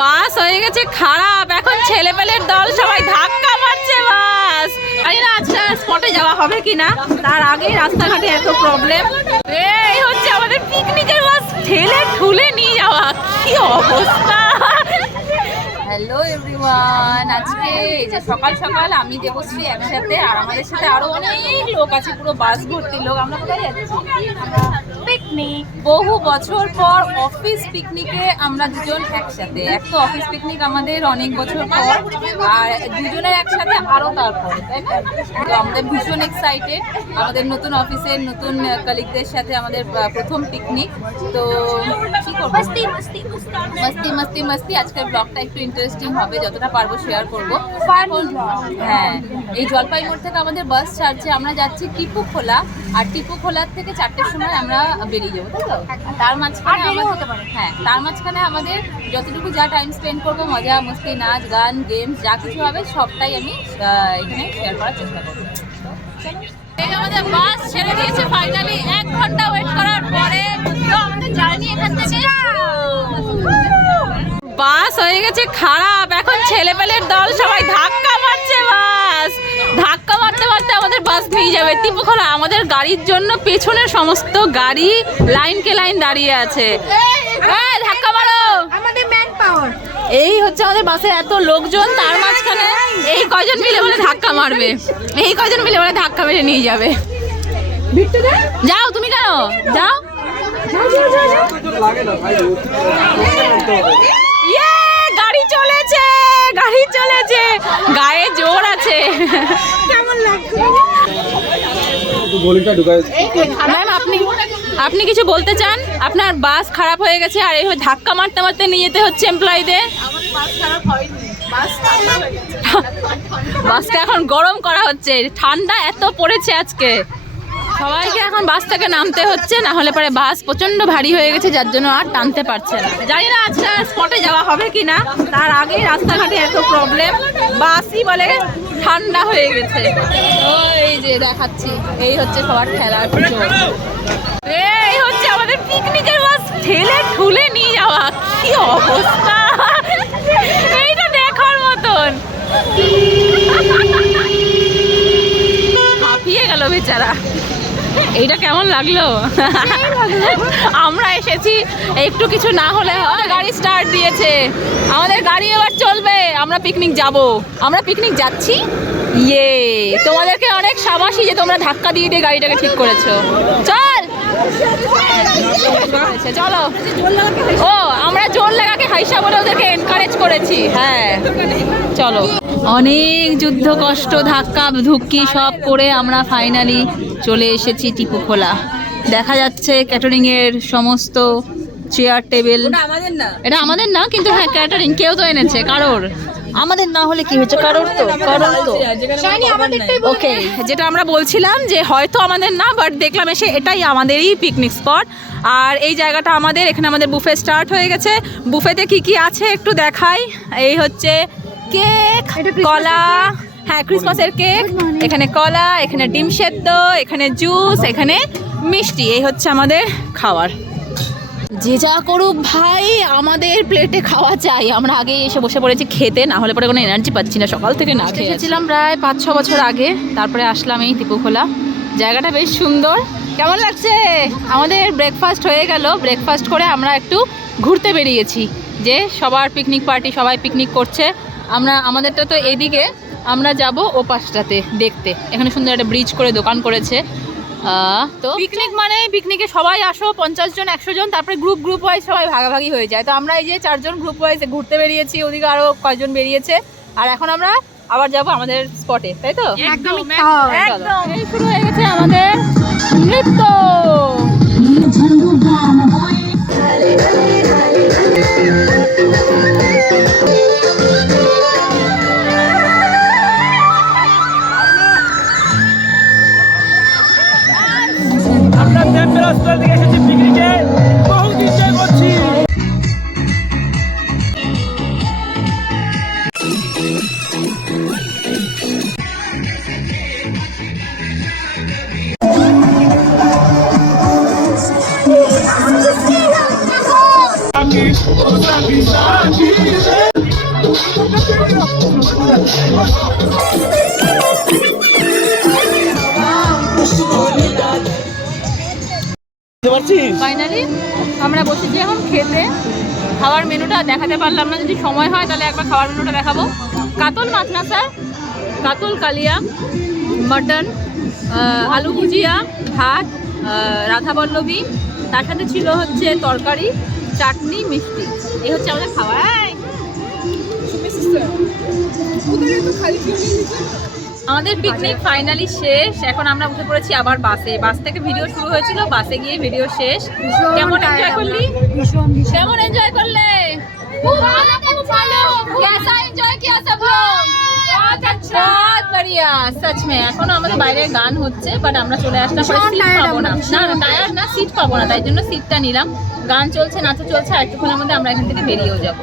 বাস হয়ে গেছে খারাপ, এখন ছেলেপেলের দল সবাই ধাক্কা মারছে বাস। জানি না আজকে স্পটে যাওয়া হবে কিনা, তার আগেই রাস্তাঘাটে এত প্রবলেম। এই হচ্ছে আমাদের পিকনিকের বাস, ঠেলে ঠুলে নিয়ে যাওয়া, কি অবস্থা। হ্যালো এভরিওয়ান, আজকে এই যে সকাল সকাল আমি দেবশ্রী একসাথে, আর আমাদের সাথে আরো অনেক লোক আছে, পুরো বাস ভর্তি লোক। আমরা কোথায় যাচ্ছি? পিকনিক। বহু বছর পর অফিস পিকনিকে আমরা দুজন একসাথে। এক তো অফিস পিকনিক আমাদের অনেক বছর পর, আর দুজনের একসাথে আরো তারপরে, তাই না? তো আমরা ভীষণ এক্সাইটেড, আমাদের নতুন অফিসের নতুন কলিগদের সাথে আমাদের প্রথম পিকনিক। তো কি করবো, মস্তি মস্তি মস্তি। আজকের ব্লগটা একটু ইন্টারেস্টিং হবে, যতটা পারবো শেয়ার করবো। হ্যাঁ, এই জলপাইগুড়ি থেকে আমাদের বাস ছাড়ছে, আমরা যাচ্ছি টিপুখোলা, আর টিপুখোলার থেকে 4টের সময় আমরা বেরিয়ে যাবো, তাই তো? তার মাঝখানে তার মাঝখানে আমাদের যতটুকু যা টাইম স্পেন্ড করবো, মজা মস্তি, নাচ গান গেমস যা কিছু হবে সবটাই আমি এখানে শেয়ার করার চেষ্টা করবো। এই আমাদের বাস ছেড়ে দিয়েছে ফাইনালি, 1 ঘন্টা ওয়েট করার পরে। তো আমাদের জার্নি এখান থেকে বাস হয়ে গেছে খারাপ, এখন ছেলেপেলের দল সবাই ধাক্কা মারছে বাস। ধাক্কা মারতে মারতে আমাদের বাস নিয়ে যাবে টিপুখোলা। আমাদের গাড়ির জন্য পেছনের সমস্ত গাড়ি লাইনকে লাইন দাঁড়িয়ে আছে। ধাক্কা মারো, আমাদের ম্যান পাওয়ার। এই হচ্ছে আমাদের বাসে এত লোকজন, তার মাঝখানে এই কয়জন মিলে বলে ধাক্কা মারবে, এই কয়জন মিলে বলে ধাক্কা মেরে নিয়ে যাবে। যাও, তুমি কেন যাও? গাড়ি চলেছে, গাড়ি চলেছে, গায়ে জোর আছে। কেমন লাগছে ম্যাম? আপনি কিছু বলতে চান? আপনার বাস খারাপ হয়ে গেছে, আর এই ধাক্কা মারতে মারতে নিয়ে যেতে হচ্ছে এমপ্লয়ীদের। বাসটা এখন গরম করা হচ্ছে, ঠান্ডা এত পড়েছে আজকে, সবাইকে এখন বাস থেকে নামতে হচ্ছে, না হলে পরে বাস প্রচন্ড ভারী হয়ে গেছে, যার জন্য আর টানতে পারছে না। জানি না আজকে স্পটে যাওয়া হবে কিনা, তার আগেই রাস্তাঘাটে এত প্রবলেম, বাসই বলে ঠান্ডা হয়ে গেছে। এই যে দেখাচ্ছি, এই হচ্ছে সবার খেলার পিছন। এই হচ্ছে আমাদের পিকনিকের বাস, ঠেলে ঠুলে নিয়ে যাওয়া, কি অবস্থা, এইটা দেখার মতন। হাঁপিয়ে গেল বেচারা। এইটা কেমন লাগলো? আমরা এসেছি, একটু কিছু না হলে হয়। গাড়ি স্টার্ট দিয়েছে, আমাদের গাড়ি এবার চলবে, আমরা পিকনিক যাব, আমরা পিকনিক যাচ্ছি। ইয়ে, তোমাদেরকে অনেক সাবাসী যে তোমরা ধাক্কা দিয়ে দিয়ে গাড়িটাকে ঠিক করেছো। চল চলো। ও, আমরা জোর লাগাকে হাইসা বলে ওদেরকে এনকারেজ করেছি। হ্যাঁ চলো। অনেক যুদ্ধ কষ্ট ধাক্কা ধুক্কি সব করে আমরা ফাইনালি চলে এসেছি টিপুখোলা। দেখা যাচ্ছে ক্যাটারিং এর সমস্ত চেয়ার টেবিল। এটা আমাদের না, কিন্তু হ্যাঁ ক্যাটারিং কেউ তো এনেছে, কারোর। আমাদের না হলে কি হচ্ছে, কারোর তো। ওকে, যেটা আমরা বলছিলাম যে হয়তো আমাদের না, বাট দেখলাম এসে এটাই আমাদেরই পিকনিক স্পট। আর এই জায়গাটা আমাদের, এখানে আমাদের বুফে স্টার্ট হয়ে গেছে। বুফেতে কি কি আছে একটু দেখাই। এই হচ্ছে কেক, কলা, হ্যাঁ ক্রিসমাসের কেক, এখানে কলা, এখানে ডিম সেদ্ধ, এখানে জুস, এখানে মিষ্টি। এই হচ্ছে আমাদের খাবার। যে যা করুক ভাই, আমাদের প্লেটে খাওয়া চাই। আমরা আগে এসে বসে পড়েছি খেতে, না হলে পরে কোনো এনার্জি পাচ্ছি না, সকাল থেকে না খেয়ে এসেছিলাম প্রায় 5-6 বছর আগে, তারপরে আসলাম এই টিপুখোলা। জায়গাটা বেশ সুন্দর। কেমন লাগছে? আমাদের ব্রেকফাস্ট হয়ে গেল, ব্রেকফাস্ট করে আমরা একটু ঘুরতে বেরিয়েছি, যে সবার পিকনিক পার্টি, সবাই পিকনিক করছে। আমাদেরটা তো এদিকে, আমরা যাব ও পাশটাতে দেখতে। এখানে সুন্দর একটা ব্রিজ করে দোকান করেছে। তো পিকনিক মানে পিকনিকে সবাই আসো, 50 জন 100 জন, তারপরে গ্রুপ ওয়াইজ সবাই ভাগাভাগি হয়ে যায়। তো আমরা এই যে 4 জন গ্রুপ ওয়াইজ ঘুরতে বেরিয়েছি, ওদিকে আরো কয়েকজন বেরিয়েছে, আর এখন আমরা আবার যাব আমাদের স্পটে, তাই তো? একদম এই শুরু হয়ে গেছে আমাদের নৃত্য। আমরা টেম্পল হসপিটাল থেকে এসেছি পিকনিকে, বহুত এনজয় করছি। ফাইনালি আমরা বসেছি এখন খেতে। খাওয়ার মেনুটা দেখাতে পারলাম না, যদি সময় হয় তাহলে একবার খাওয়ার মেনুটা দেখাবো। কাতল মাছ না স্যার, কাতল কালিয়া, মটন, আলু ভুজিয়া, ভাত, রাধাবল্লভী, তার সাথে ছিল হচ্ছে তরকারি, চাটনি, মিষ্টি। এই হচ্ছে আমাদের খাওয়ার। আমাদের পিকনিক ফাইনালি শেষ। এখন আমরা উঠে পড়েছি আবার বাসে। বাস থেকে ভিডিও শুরু হয়েছিল, বাসে গিয়ে ভিডিও শেষ। কেমন এনজয় করলি? কেমন এনজয় করলে? कैसा एंजॉय किया सब लोग? बहुत बढ़िया, सच में। এখন আমাদের বাইরে গান হচ্ছে, বাট আমরা চলে আসলাম, পরে সিট পাবো না। না না, টায়ার না, সিট পাবো না, তাই জন্য সিটটা নিলাম। গান চলছে, নাচও চলছে, আর একটুক্ষণের মধ্যে আমরা এখান থেকে বেরিয়েও যাবো।